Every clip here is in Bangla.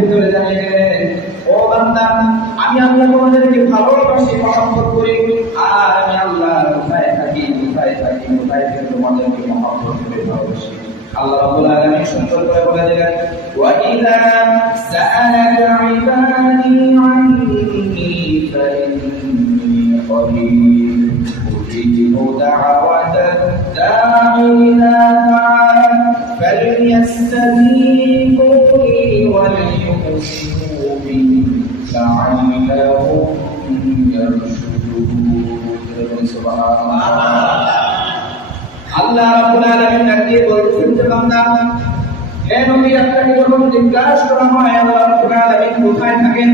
ভিতরে জানিয়ে গেলেন, ও বান্দা, আমি আল্লাহ তোমাদেরকে ভালোবাসি, মহব্বত করি, আর আমি আল্লাহ কোথায় থাকি তোমাদেরকে মহব্বত করে ভালোবাসি। আল্লাহ রাব্বুল আলামিন সুন্দর করে বলে দিলেন, ওয়া ইযা সাআলাকা ইবাদি আন্নী ফাইন্নী করিব উজিবু দা'ওয়াতাদ দা'i ইযা দা'আন ফালইস্তাজীবু লি ওয়াল ইউমিনু বি লা'আল্লাহুম ইয়ারশুদুন। সুবহানাল্লাহ। আল্লাহ রাব্বুল আলামিন তাকে বলছেন যে বান্দা, হে নবী, আপনাকে যখন জিজ্ঞাসা করা হয় আল্লাহ রাব্বুল আলামিন কোথায় থাকেন,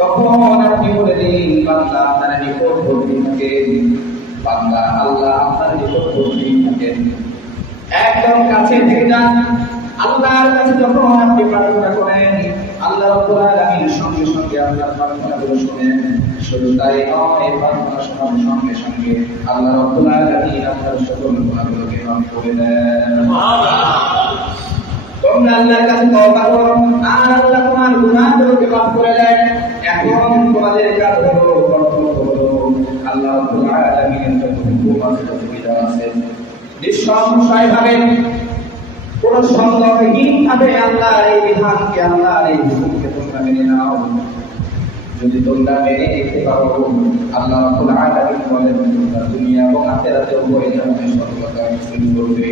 তখন আপনি বলে দিন বান্দা আপনার নিকটবর্তী থাকেন, বান্দা আল্লাহ আপনার নিকটবর্তী থাকেন। একদম কাছে থেকে যান। আল্লাহর কাছে যখন আপনি প্রার্থনা করেন, আল্লাহ রাব্বুল আলামিন সঙ্গে সঙ্গে আপনার প্রার্থনাগুলো শুনেন। শুধু তাই নয়, প্রার্থনা শোনার সঙ্গে সঙ্গে আল্লাহ রাব্বুল আলামিন আপনার সকল গুনাহগুলোকে মাফ করে দেন। তোমরা আল্লাহর কাছে তওবা করো, আর আল্লাহ তোমার গুনাহগুলোকে মাফ করে দেন। এখন তোমাদের কাজ হলো, কর্তব্য হলো আল্লাহ রাব্বুল আলামিনের যত হুকুম আছে, যত বিধান আছে, নিঃসংশয়ভাবে কোন সন্দেহহীনভাবে আল্লাহর এই বিধানকে, আল্লাহর এই হুকুমকে তোমরা মেনে নাও। যদি তোমরা মেনে নিতে পারো, আল্লাহ রাব্বুল আলামিন বলেন তোমরা দুনিয়া এবং আখিরাতে উভয় জাহান্নামে সর্বদা মুসলিম করবে।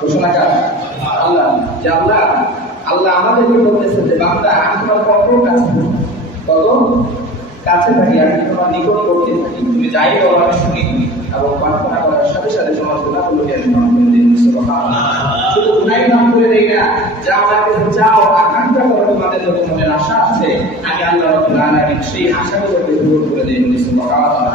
ঘোষণা কার? আল্লাহ। যে আল্লাহ আমাদেরকে বলতেছেন যে বান্দা, আমি তোমার কত কাছে থাকি, কত কাছে থাকি, আমি তোমার নিকটবর্তী থাকি, তুমি যাই বলো আমি শুনি, এবং প্রার্থনা করার সাথে সাথে তোমার গুনাহগুলোকে আমি মাফ করে দিই। সুবহানাল্লাহ। শুধু গুনাহ মাফ করে দেই না, যা আমার কাছে চাও, আকাঙ্ক্ষা করো, তোমাদের যত মনের আশা আছে, আমি আল্লাহ রাব্বুল আলামিন সেই আশাগুলোকে পূরণ করে দিই। সুবহানাল্লাহ।